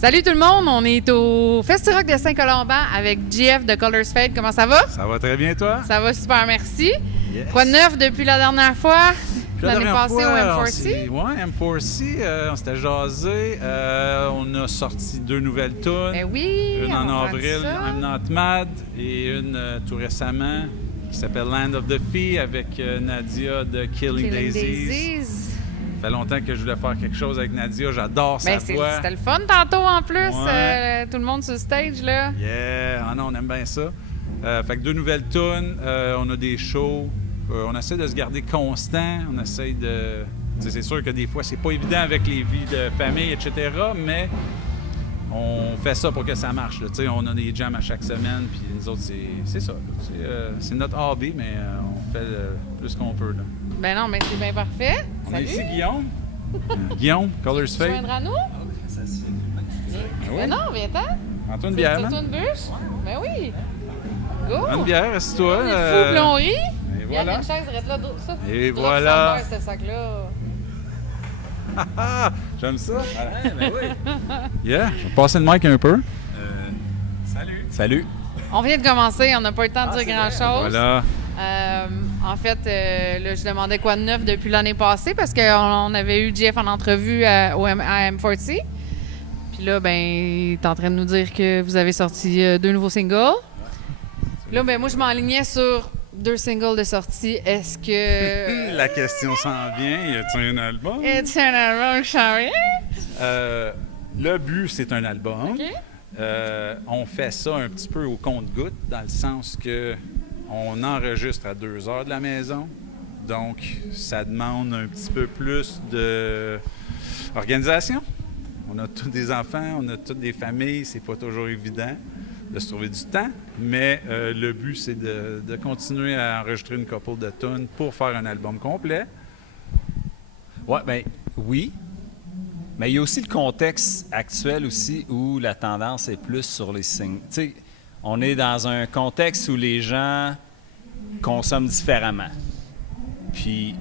Salut tout le monde, on est au Festi-Rock de Saint-Colomban avec JF de Colors Fade. Comment ça va? Ça va très bien, toi? Ça va super, merci. Yes. Quoi de neuf depuis la dernière fois? L'année passée au M4C? Oui, M4C, on s'était jasé. On a sorti 2 nouvelles tunes. Ben oui! Une on en va avril, faire ça. I'm Not Mad, et une tout récemment qui s'appelle Land of the Fee avec Nadia de Killing Daisies. Ça fait longtemps que je voulais faire quelque chose avec Nadia. J'adore sa voix. C'était le fun tantôt en plus. Ouais. Tout le monde sur le stage, là. Yeah! Ah non, on aime bien ça. Fait que 2 nouvelles tunes. On a des shows. On essaie de se garder constant. On essaie de... C'est sûr que des fois, c'est pas évident avec les vies de famille, etc., mais on fait ça pour que ça marche. Là. On a des jams à chaque semaine, puis nous autres, c'est ça. C'est notre hobby, mais on fait plus qu'on peut. Là. Ben non, mais c'est bien parfait. On Salut. a ici Guillaume. Guillaume, Colors Tu Fade. joindras à nous? Ça se fait. Ah Ben oui? non, viens-t'en. Antoine Bière, Tu man. une bûche? Ben oui. Go! Une bière, assis-toi. On est fou, puis on rit. Et Il y a voilà. une chaise, reste là. Ça. Et Drop voilà. ça dans ce sac-là. J'aime ça. Ouais, ben oui. Yeah. Je vais passer le mic un peu. Salut. Salut. On vient de commencer, on n'a pas eu le temps de dire c'est grand-chose. Voilà. En fait, là, je demandais quoi de neuf depuis l'année passée parce qu'on avait eu Jeff en entrevue à M4C. Puis là, ben, il est en train de nous dire que vous avez sorti 2 nouveaux singles. Là, ben, moi, je m'enlignais sur 2 singles de sortie. Est-ce que... La question s'en vient. Y a-t-il un album? Est-ce un album qui s'en vient? Le but, c'est un album. OK. On fait ça un petit peu au compte-gouttes, dans le sens que on enregistre à 2 heures de la maison. Donc, ça demande un petit peu plus d'organisation. On a tous des enfants, on a toutes des familles. C'est pas toujours évident de se trouver du temps. Mais le but, c'est de continuer à enregistrer une couple de tunes pour faire un album complet. Ouais, ben oui. Mais il y a aussi le contexte actuel aussi où la tendance est plus sur les singles. Tu sais, on est dans un contexte où les gens consomment différemment. Puis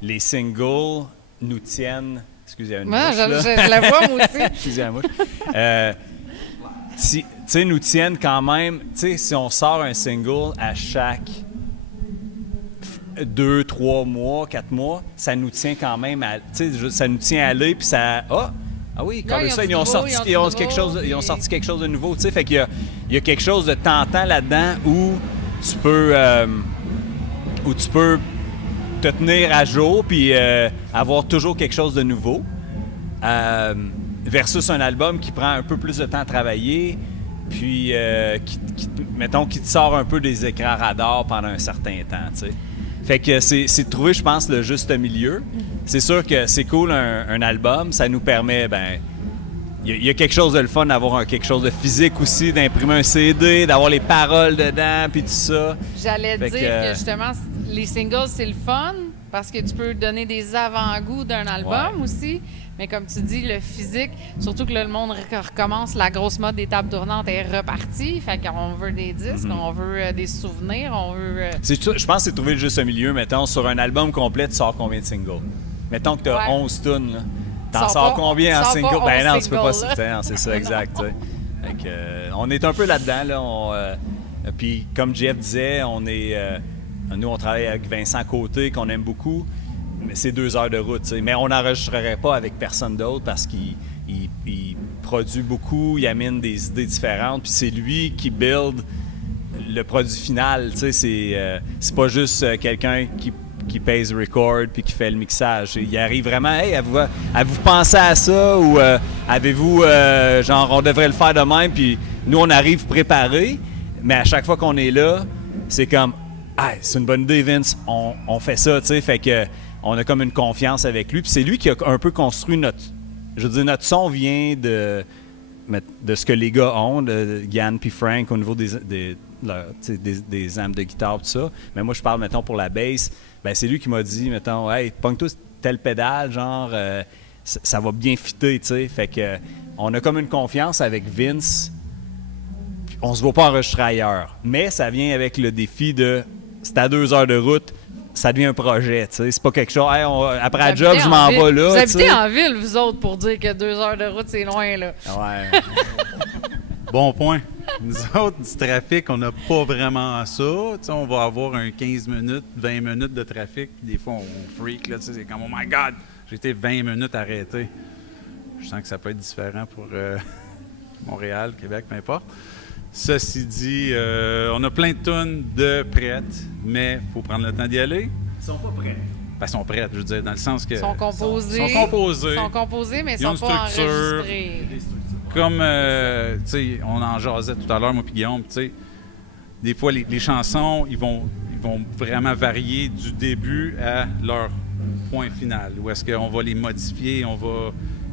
les singles nous tiennent. Excusez, une Moi, mouche, là. je la vois, moi aussi. Excusez la mouche. Tu sais, nous tiennent quand même. Tu sais, si on sort un single à chaque 2, 3 mois, 4 mois, ça nous tient quand même à. Tu sais, ça nous tient à l'œil, puis ça. Ah oui, Là, comme ça, ils ont sorti quelque chose de nouveau. Tu sais, fait qu'il y a quelque chose de tentant là-dedans où tu peux te tenir à jour puis avoir toujours quelque chose de nouveau. Versus un album qui prend un peu plus de temps à travailler, puis qui te sort un peu des écrans radars pendant un certain temps, tu sais. Fait que c'est de trouver, je pense, le juste milieu. C'est sûr que c'est cool un album, ça nous permet, ben, il y a quelque chose de le fun d'avoir quelque chose de physique aussi, d'imprimer un CD, d'avoir les paroles dedans, puis tout ça. J'allais Fait dire que justement, les singles, c'est le fun parce que tu peux donner des avant-goûts d'un album aussi. Mais comme tu dis, le physique, surtout que là, le monde recommence, la grosse mode des tables tournantes est repartie. Fait qu'on veut des disques, on veut des souvenirs, on veut... Je pense que c'est trouver le juste milieu. Mettons, sur un album complet, tu sors combien de singles? Mettons que tu as 11 tunes, là. T'en sors combien en single? Ben non, tu peux pas... Non, c'est ça, exact. Fait que, on est un peu là-dedans, là. Puis comme Jeff disait, nous, on travaille avec Vincent Côté, qu'on aime beaucoup. Mais c'est 2 heures de route, t'sais. Mais on n'enregistrerait pas avec personne d'autre parce qu'il produit beaucoup, il amène des idées différentes, puis c'est lui qui build le produit final. C'est pas juste quelqu'un qui pèse record puis qui fait le mixage. Il arrive vraiment, hey, avez-vous pensé à ça ou avez-vous, genre, on devrait le faire de même, puis nous, on arrive préparé, mais à chaque fois qu'on est là, c'est comme, hey, c'est une bonne idée, Vince, on fait ça, tu sais, fait que on a comme une confiance avec lui. Puis c'est lui qui a un peu construit notre son vient de ce que les gars ont, de Yann puis Frank au niveau des ampes de guitare, tout ça. Mais moi, je parle, mettons, pour la bass. Ben c'est lui qui m'a dit, mettons, hey, pogne-toi telle pédale, genre, ça va bien fitter, tu sais. Fait que on a comme une confiance avec Vince. On se voit pas enregistrer ailleurs. Mais ça vient avec le défi de, c'est à 2 heures de route, ça devient un projet, tu sais. C'est pas quelque chose, hey, après la Vous job, habitez je m'en en ville. vais là. Vous habitez tu sais. en ville, vous autres, pour dire que 2 heures de route, c'est loin, là. Ouais. Bon point. Nous autres, du trafic, on n'a pas vraiment ça. Tu sais, on va avoir un 15 minutes, 20 minutes de trafic. Des fois, on freak. Là, tu sais, c'est comme « Oh my God! » J'ai été 20 minutes arrêté. Je sens que ça peut être différent pour Montréal, Québec, peu importe. Ceci dit, on a plein de tonnes de prêtes, mais il faut prendre le temps d'y aller. Ils sont pas prêts. Ben, ils sont prêtes, je veux dire, dans le sens que... Ils sont composés. Ils sont composés. Ils sont composés, mais ils Ils ont sont une pas structure. enregistrés. Comme, tu sais, on en jasait tout à l'heure, moi et Guillaume, tu sais, des fois, les chansons, ils vont vraiment varier du début à leur point final. Ou est-ce qu'on va les modifier,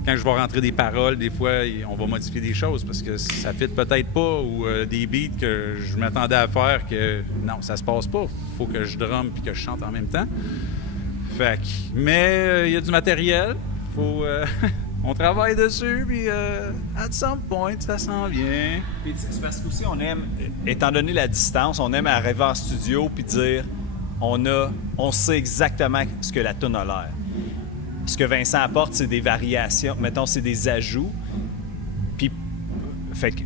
quand je vais rentrer des paroles, des fois, on va modifier des choses parce que ça ne fit peut-être pas ou des beats que je m'attendais à faire que non, ça se passe pas. Il faut que je drumme puis que je chante en même temps. Fait que, mais il y a du matériel. Faut... on travaille dessus, puis at some point, ça s'en vient. Puis c'est parce qu'aussi, on aime, étant donné la distance, on aime arriver en studio puis dire on sait exactement ce que la toune a l'air. Ce que Vincent apporte, c'est des variations, mettons, c'est des ajouts. Puis,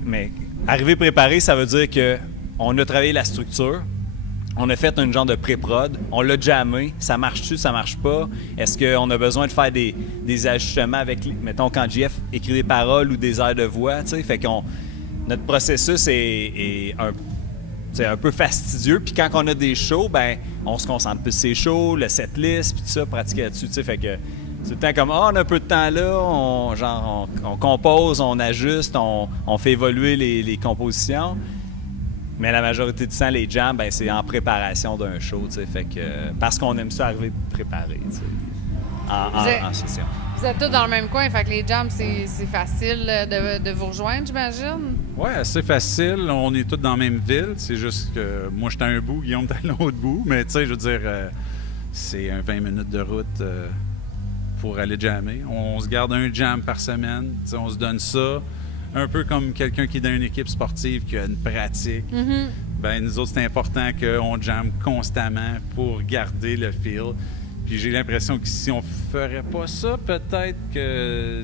mais arriver préparé, ça veut dire que on a travaillé la structure. On a fait un genre de pré-prod, on l'a jammé, ça marche-tu, ça marche pas? Est-ce qu'on a besoin de faire des ajustements avec, mettons, quand JF écrit des paroles ou des airs de voix, tu sais? Fait qu'on, notre processus est un peu fastidieux, puis quand on a des shows, ben on se concentre plus sur ces shows, le setlist, puis tout ça, pratiquer là-dessus, tu sais? Fait que c'est tout le temps comme, on a un peu de temps là, on compose, on ajuste, on fait évoluer les compositions. Mais la majorité du temps, les jams, ben, c'est en préparation d'un show, tu sais, fait que parce qu'on aime ça arriver préparé, tu sais, en session. Vous êtes tous dans le même coin, fait que les jams, c'est facile de vous rejoindre, j'imagine? Oui, assez facile. On est tous dans la même ville. C'est juste que moi, j'étais à un bout, Guillaume était à l'autre bout. Mais tu sais, je veux dire, c'est un 20 minutes de route pour aller jammer. On se garde un jam par semaine. Tu sais, on se donne ça. Un peu comme quelqu'un qui est dans une équipe sportive qui a une pratique. Mm-hmm. Ben nous autres, c'est important qu'on jamme constamment pour garder le feel. Puis j'ai l'impression que si on ferait pas ça, peut-être que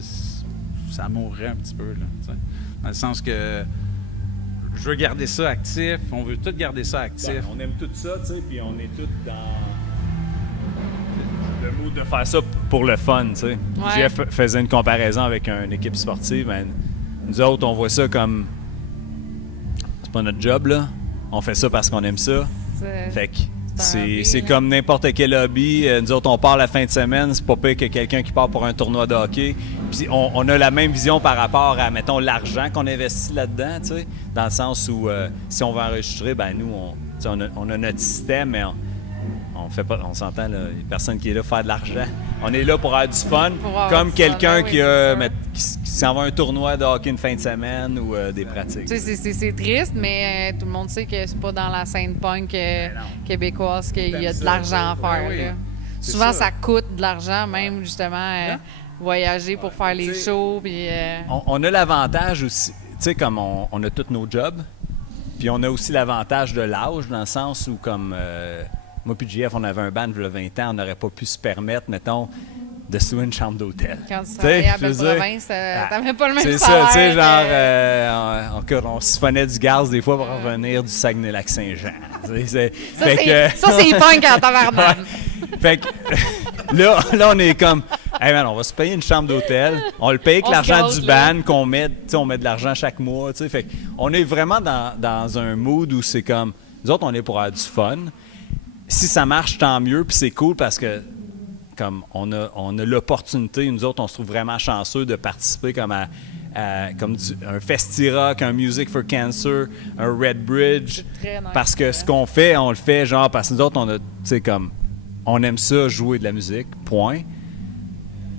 ça mourrait un petit peu, là, t'sais. Dans le sens que je veux garder ça actif, on veut tout garder ça actif. Ben, on aime tout ça, tu sais, puis on est tous dans le mood de faire ça pour le fun, tu sais. Ouais. Jeff faisait une comparaison avec une équipe sportive, ben, nous autres, on voit ça comme c'est pas notre job, là. On fait ça parce qu'on aime ça. Fait que c'est comme n'importe quel hobby. Nous autres, on part la fin de semaine. C'est pas pire que quelqu'un qui part pour un tournoi de hockey. Puis on a la même vision par rapport à, mettons, l'argent qu'on investit là-dedans, tu sais. Dans le sens où, si on veut enregistrer, ben nous, on a notre système, mais on fait pas, on s'entend, là, il y a personne qui est là pour faire de l'argent. On est là pour avoir du fun, comme quelqu'un qui s'en va à un tournoi de hockey une fin de semaine ou des pratiques. Tu sais, c'est triste, mais tout le monde sait que c'est pas dans la scène punk québécoise qu'il y a de l'argent à faire. Oui. Là. Souvent, ça coûte de l'argent, même justement, voyager pour faire les shows. Puis, on a l'avantage aussi, tu sais, comme on a tous nos jobs, puis on a aussi l'avantage de l'âge, dans le sens où, comme moi puis JF, on avait un band il y a 20 ans, on n'aurait pas pu se permettre, mettons, de se louer une chambre d'hôtel. Quand tu travaillais à Belle-Province, t'avais pas le même c'est salaire. C'est ça, tu sais, genre, on siphonnait du gaz des fois pour revenir du Saguenay-Lac-Saint-Jean. Ça, c'est punk en tabarnak. Fait que là, on est comme, hey man, on va se payer une chambre d'hôtel, on le paye avec l'argent du band qu'on met, tu sais, on met de l'argent chaque mois, tu sais. Fait on est vraiment dans un mood où c'est comme, nous autres, on est pour avoir du fun. Si ça marche, tant mieux, puis c'est cool parce que comme on a l'opportunité, nous autres, on se trouve vraiment chanceux de participer comme un Festi-Rock, un Music for Cancer, un Red Bridge. Très nice, parce que ce qu'on fait, on le fait genre parce que nous autres, on aime ça jouer de la musique, point.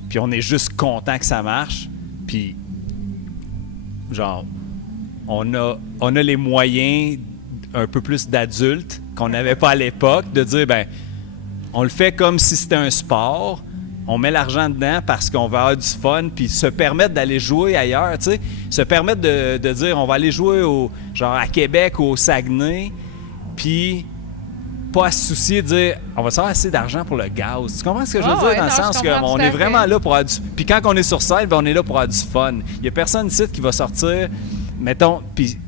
Puis on est juste content que ça marche. Puis genre, on a les moyens un peu plus d'adultes qu'on n'avait pas à l'époque, de dire, ben on le fait comme si c'était un sport, on met l'argent dedans parce qu'on va avoir du fun, puis se permettre d'aller jouer ailleurs, tu sais, se permettre de dire, on va aller jouer genre à Québec ou au Saguenay, puis pas à se soucier de dire on va se faire assez d'argent pour le gaz. Tu comprends ce que je veux dire? Ouais, Dans le sens qu'on est vraiment là pour avoir du... Puis quand on est sur scène, ben, on est là pour avoir du fun. Il n'y a personne ici qui va sortir, mettons, puis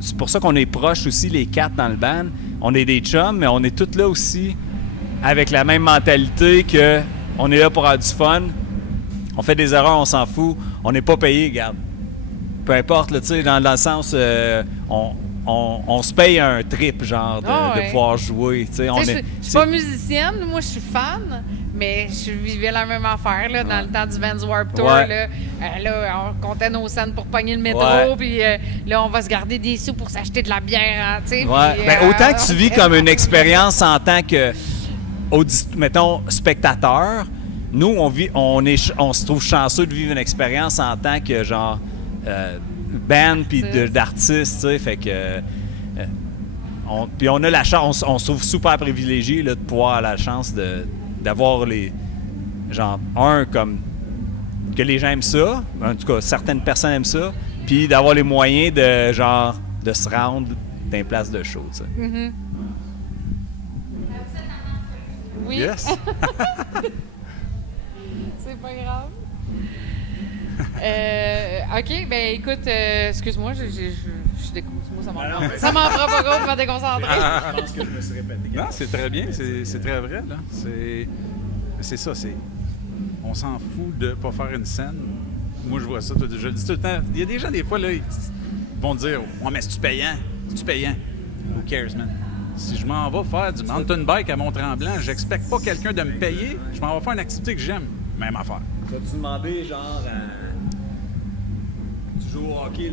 c'est pour ça qu'on est proches aussi, les 4 dans le band. On est des chums, mais on est tous là aussi avec la même mentalité que on est là pour avoir du fun. On fait des erreurs, on s'en fout. On n'est pas payé, regarde. Peu importe, là, tu sais, dans le sens, on se paye un trip, genre, de pouvoir jouer. Tu sais, je suis pas musicienne, moi, je suis fan, mais je vivais la même affaire, là, dans le temps du Vans Warped Tour. Ouais. Là, on comptait nos scènes pour pogner le métro, puis là, on va se garder des sous pour s'acheter de la bière, tu sais. Ouais. Ben, autant que tu vis comme une expérience en tant que, mettons, spectateur, nous, on se trouve chanceux de vivre une expérience en tant que, genre, band puis d'artistes, tu sais, fait que... puis on a la chance, on se trouve super privilégié là, de pouvoir avoir la chance d'avoir les... Genre, comme... Que les gens aiment ça, en tout cas, certaines personnes aiment ça, puis d'avoir les moyens de, genre, de se rendre dans une place de show, tu sais. Mm-hmm. Oui. Yes! C'est pas grave. OK, ben écoute, excuse-moi, je ça m'en prend pas gros pour me déconcentrer. Je pense que je me suis répété. Non, c'est très bien, c'est très vrai, là. C'est ça, on s'en fout de pas faire une scène. Moi, je vois ça, je le dis tout le temps. Il y a des gens, des fois, là, ils vont dire « Ouais, mais c'est-tu payant? C'est-tu payant? Who cares, man? » Si je m'en vais faire du mountain bike à Mont-Tremblant, j'expecte pas quelqu'un de me payer. Je m'en vais faire une activité que j'aime. Même affaire. Vas-tu demander, genre, tu joues au hockey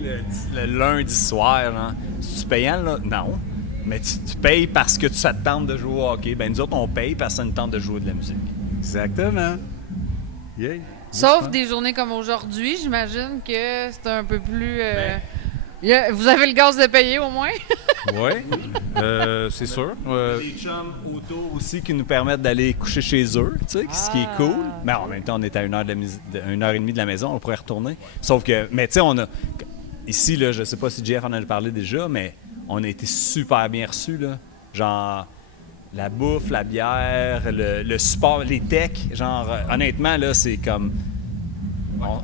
le lundi soir, hein? C'est-tu payant, là? Non. Mais tu payes parce que ça te tente de jouer au hockey. Ben nous autres, on paye parce que ça nous tente de jouer de la musique. Exactement. Yeah. Sauf des journées comme aujourd'hui, j'imagine que c'est un peu plus... vous avez le gaz de payer, au moins? Oui, c'est sûr. Des chums auto aussi qui nous permettent d'aller coucher chez eux, tu sais, ce qui est cool. Mais en même temps, on est à 1h30 de la maison, on pourrait retourner. Sauf que, mais tu sais, on a... Ici, là, je sais pas si Jeff en a parlé déjà, mais on a été super bien reçus, là. Genre, la bouffe, la bière, le support, les techs. Genre, honnêtement, là, c'est comme...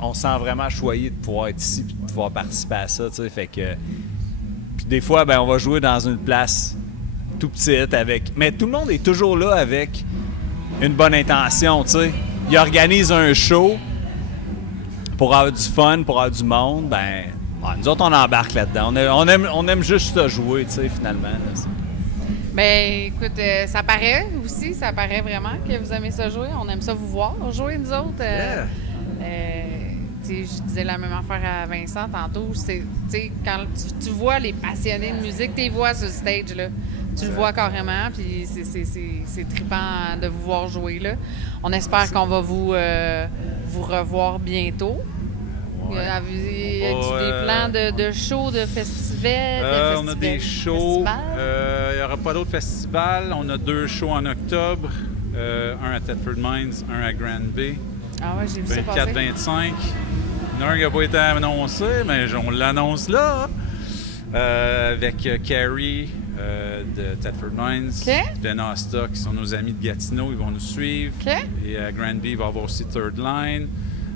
On se sent vraiment choyé de pouvoir être ici et de pouvoir participer à ça, tu sais, fait que... Puis des fois, ben on va jouer dans une place tout petite avec... Mais tout le monde est toujours là avec une bonne intention, tu sais. Ils organisent un show pour avoir du fun, pour avoir du monde, ben... nous autres, on embarque là-dedans. On aime juste ça jouer, tu sais, finalement. Là, ben, écoute, ça paraît aussi, ça paraît vraiment que vous aimez ça jouer. On aime ça vous voir jouer, nous autres. Je disais la même affaire à Vincent tantôt. Quand tu vois les passionnés de musique, tu les vois sur le stage, là. Tu le vois carrément, puis c'est trippant de vous voir jouer, là. On espère qu'on va vous revoir bientôt. Ouais. Y a-t-il des plans de shows, de festivals? On a des shows. Il n'y aura pas d'autres festivals. On a 2 shows en octobre. Un à Thetford Mines, un à Granby. Ah ouais, j'ai vu ça passer. 24-25. Il y en a un qui n'a pas été annoncé, mais on l'annonce là. Avec Carrie de Thetford Mines, Venasta, qui sont nos amis de Gatineau, ils vont nous suivre. Et à Granby, il va y avoir aussi Third Line.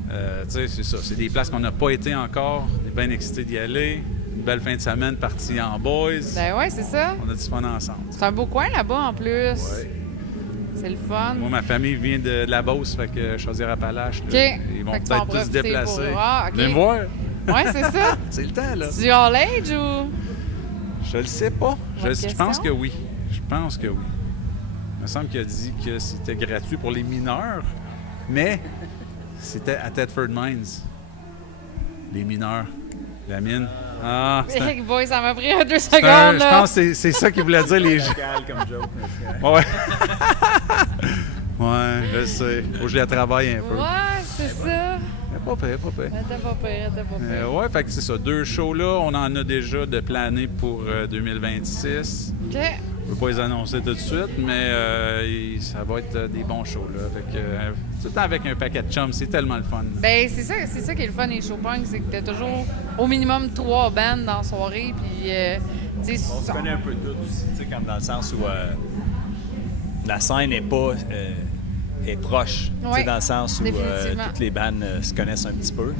Tu sais, c'est ça. C'est des places qu'on n'a pas été encore. On est bien excités d'y aller. Une belle fin de semaine partie en boys. Ben ouais, c'est ça. On a du fun ensemble. C'est un beau coin là-bas en plus. Ouais. C'est le fun. Moi, ma famille vient de la Beauce, fait que Chaudière-Appalaches. Ils vont peut-être tous se déplacer. Venez me voir. Ouais, c'est ça. C'est le temps, là. C'est du all age ou? Je le sais pas. Je pense que oui. Je pense que oui. Il me semble qu'il a dit que c'était gratuit pour les mineurs, mais c'était à Thetford Mines. Les mineurs. La mine. Big boy, ça m'a pris 2 secondes. Là. Je pense que c'est ça qu'il voulait dire, les gens. comme joke. Ouais. Ouais, je sais. Faut que je la travaille un peu. Ouais, c'est ça. Pas pire. T'es pas pire. Ouais, fait que c'est ça. 2 shows là, on en a déjà de planés pour 2026. OK. Je peux pas les annoncer tout de suite, mais ça va être des bons shows là. Fait que tout le temps avec un paquet de chums, c'est tellement le fun. Ben c'est ça qui est le fun des show punk, c'est que t'as toujours au minimum 3 bands dans la soirée, puis on se connaît un peu tous, tu sais, comme dans le sens où la scène n'est pas est proche, Ouais, dans le sens où définitivement. toutes les bandes se connaissent un petit peu.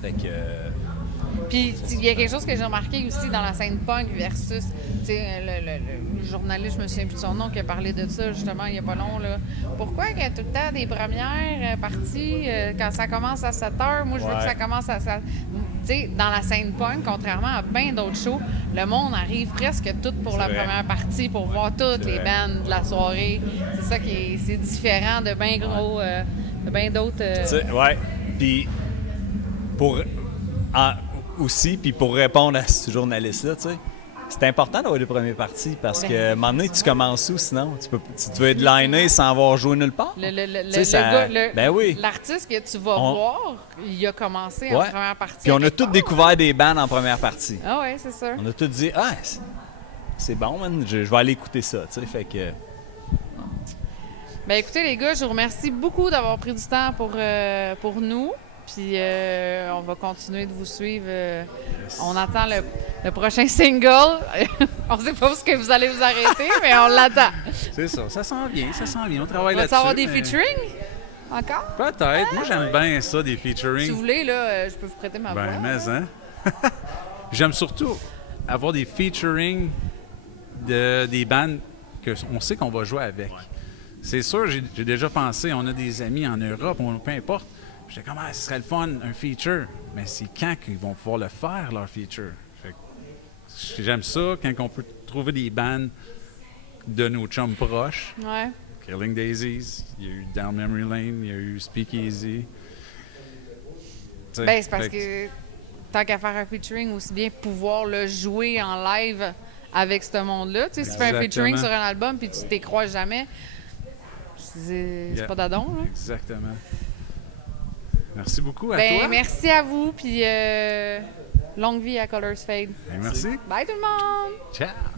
Fait que, Puis, il y a quelque chose que j'ai remarqué aussi dans la scène punk versus, tu sais, le journaliste, je me souviens plus de son nom, qui a parlé de ça, justement, il n'y a pas long, là. Pourquoi qu'il y a tout le temps des premières parties, quand ça commence à 7 heures, moi, je veux que ça commence à... Tu sais, dans la scène punk, contrairement à bien d'autres shows, le monde arrive presque tout pour la première partie, pour voir toutes les bandes de la soirée. C'est ça qui est... C'est différent de bien gros... de bien d'autres... ouais. Puis, aussi, puis pour répondre à ce journaliste-là, tu sais, c'est important d'avoir les premières parties parce que, à un moment donné, tu commences où sinon? Tu veux être liné sans avoir joué nulle part? L'artiste que tu vas voir, il a commencé en première partie. Puis on a tous découvert des bands en première partie. Ah oui, c'est sûr. On a tous dit, c'est bon, man, je vais aller écouter ça, tu sais, fait que... Ben écoutez, les gars, je vous remercie beaucoup d'avoir pris du temps pour nous. Puis on va continuer de vous suivre. On attend le prochain single. On ne sait pas où est-ce que vous allez vous arrêter, mais on l'attend. C'est ça, ça s'en vient. On travaille là-dessus. Va-tu avoir des featuring encore? Peut-être. Moi, j'aime bien ça, des featuring. Si vous voulez, là, je peux vous prêter ma voix. Mais hein? J'aime surtout avoir des featuring des bandes qu'on sait qu'on va jouer avec. Ouais. C'est sûr, j'ai déjà pensé, on a des amis en Europe, peu importe. J'étais comme, ce serait le fun, un feature. Mais c'est quand qu'ils vont pouvoir le faire, leur feature? J'aime ça, quand on peut trouver des bandes de nos chums proches. Ouais. Killing Daisies, il y a eu Down Memory Lane, il y a eu Speakeasy. C'est parce que tant qu'à faire un featuring, aussi bien pouvoir le jouer en live avec ce monde-là. Tu sais, si tu fais un featuring sur un album puis tu t'y crois jamais, c'est pas d'adon. Là. Exactement. Merci beaucoup à toi. Merci à vous, puis longue vie à Colors Fade. Merci. Bye tout le monde! Ciao!